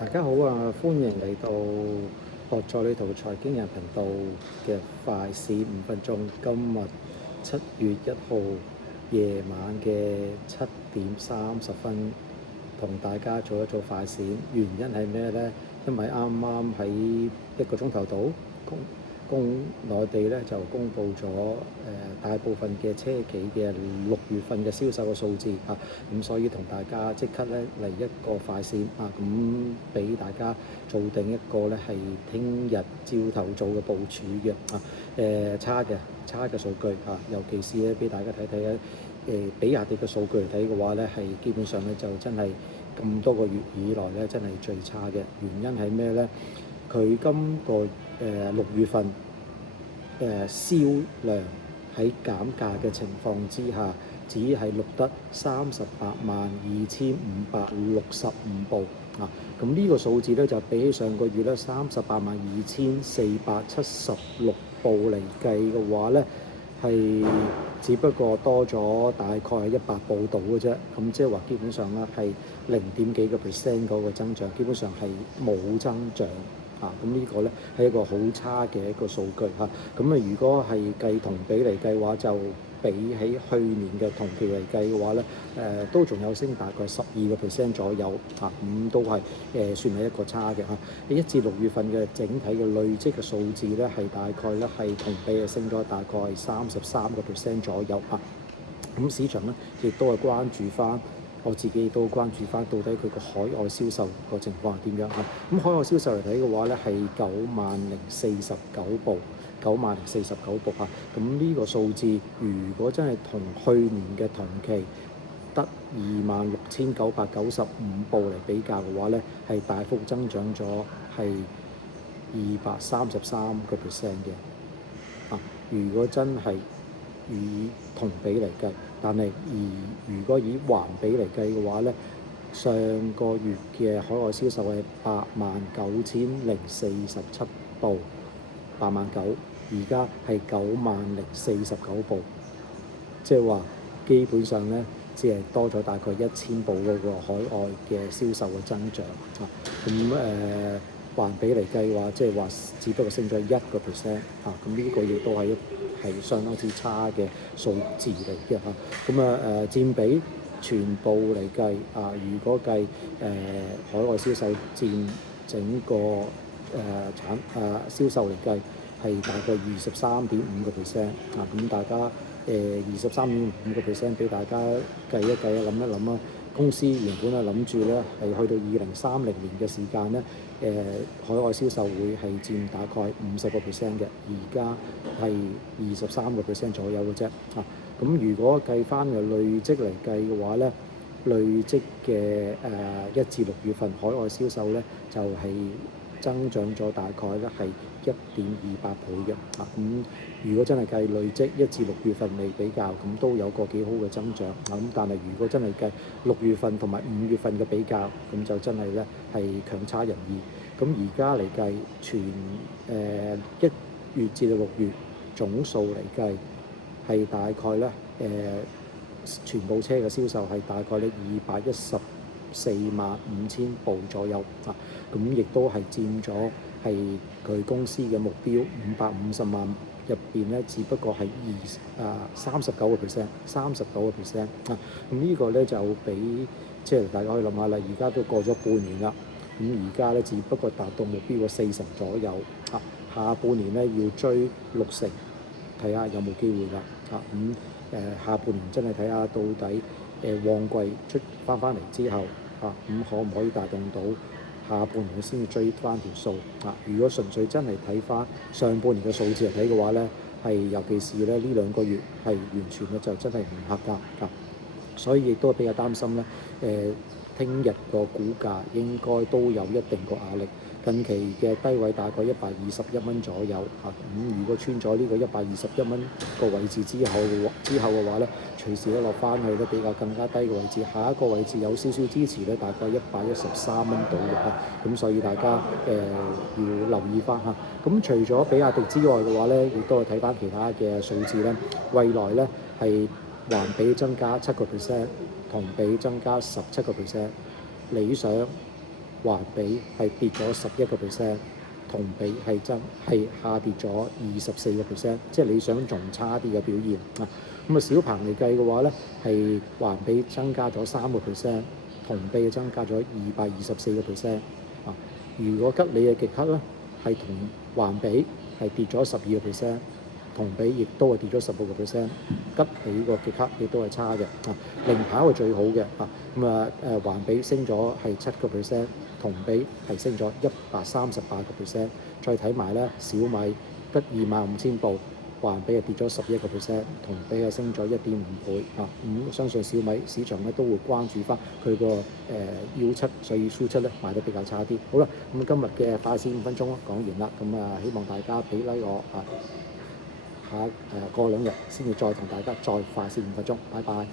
大家好啊！歡迎嚟到學在呢度財經人頻道嘅快市5分鐘。今日7月1號夜晚嘅7點30分，同大家做一做快閃。原因係咩呢？因為啱啱喺1個鐘頭度，內地咧就公布咗大部分嘅車企嘅6月份嘅銷售嘅數字啊，咁所以同大家即刻咧嚟一個快閃啊，咁俾大家做定一個咧係聽日朝頭早嘅部署嘅啊。差嘅數據啊，尤其是咧俾大家睇睇咧比亞迪嘅數據嚟睇嘅話咧，係基本上咧就真係咁多個月以來咧真係最差嘅。原因係咩咧？佢今個6月份銷量喺減價嘅情況之下，只係錄得382565部啊！咁呢個數字咧就比起上個月咧382476部嚟計嘅話咧，係只不過多咗大概係100部度嘅啫。咁即係話基本上咧係0.幾個%嗰個增長，基本上係冇增長。咁呢個咧係一個好差嘅一個數據嚇。咁如果係計同比嚟計嘅話，就比起去年嘅同期嚟計嘅話咧，都仲有升大概12% 左右嚇。咁都係算係一個差嘅嚇。1至6月份嘅整體嘅累積嘅數字咧，係大概咧係同比係升咗大概33% 左右嚇。咁市場咧亦都係關注翻。我自己都關注翻，到底佢個海外銷售個情況係點樣嚇？咁海外銷售嚟睇嘅話咧，係90,049部嚇。咁呢個數字，如果真係同去年嘅同期得26,995部嚟比較嘅話咧，係大幅增長咗係233%嘅。如果真係以同比嚟計，但係如果以環比嚟計嘅話咧，上個月嘅海外銷售係89,047部，89,000，而家係90,049部，即係話基本上咧只係多咗大概1000部嗰個海外嘅銷售嘅增長啊。咁環比嚟計嘅話，即係話只不過升咗1%啊。咁呢個亦都係相當之差嘅數字嚟嘅嚇。咁佔比全部嚟計如果計海外銷售佔整個銷售嚟計係大概23.5%啊。咁大家23.5%俾大家計一計諗一諗啊。公司原本諗住咧係去到2030年嘅時間咧，海外銷售會係佔大概50%嘅，而家係23% 左右嘅啫啊。咁如果計翻嘅累積嚟計嘅話咧，累積嘅1至6月份海外銷售咧就係增長咗大概咧係1.28倍嘅啊。咁如果真係計累積1至6月份嚟比較，咁都有個幾好嘅增長啊。咁但係如果真係計6月份同埋5月份嘅比較，咁就真係咧係強差人意。咁而家嚟計全1月至到6月總數嚟計係大概咧全部車嘅銷售係大概咧2145000部左右啊。咁亦都係佔咗係佢公司嘅目標550萬入邊咧，只不過係39% 啊。咁呢個咧就比即係大家可以諗下啦，而家都過咗半年啦。咁而家咧只不過達到目標嘅40%左右啊。下半年咧要追60%，睇下有冇機會啦啊。咁下半年真係睇下到底旺季出翻嚟之後啊，咁可唔可以帶動到下半年先至追翻條數啊？如果純粹真係睇翻上半年嘅數字嚟睇嘅話咧，係尤其是咧呢2個月係完全咧就真係唔合格啊。所以亦都比較擔心咧，聽日個股價應該都有一定個壓力。近期嘅低位大概121蚊左右啊。咁如果穿咗呢個121蚊個位置之後嘅話咧，隨時咧落翻去咧比較更加低嘅位置。下一個位置有少少支持咧，大概113蚊度嘅嚇。咁所以大家要留意翻嚇。咁除咗比亞迪之外嘅話咧，亦都係睇翻其他嘅數字咧。蔚來咧係環比增加7%，同比增加17%。理想環比係跌咗11%，同比係下跌咗24%，即係理想仲差啲嘅表現啊。咁啊，小鵬嚟計嘅話咧，係環比增加咗3%，同比增加咗224%啊。如果吉利嘅極氪咧，係同環比係跌咗12%，同比亦都係跌咗16%。吉利個極氪亦都係差嘅啊。零跑係最好嘅啊。咁啊環比升咗係7%，同比係升咗138%。再睇埋咧，小米得25,000部，環比係跌咗11%，同比係升咗1.5倍啊。相信小米市場咧都會關注翻佢個U7，所以 Q7 咧賣得比較差啲。好啦，咁今日嘅快閃5分鐘講完啦，咁希望大家俾 like 我啊，過2日先至再同大家再快閃5分鐘，拜拜。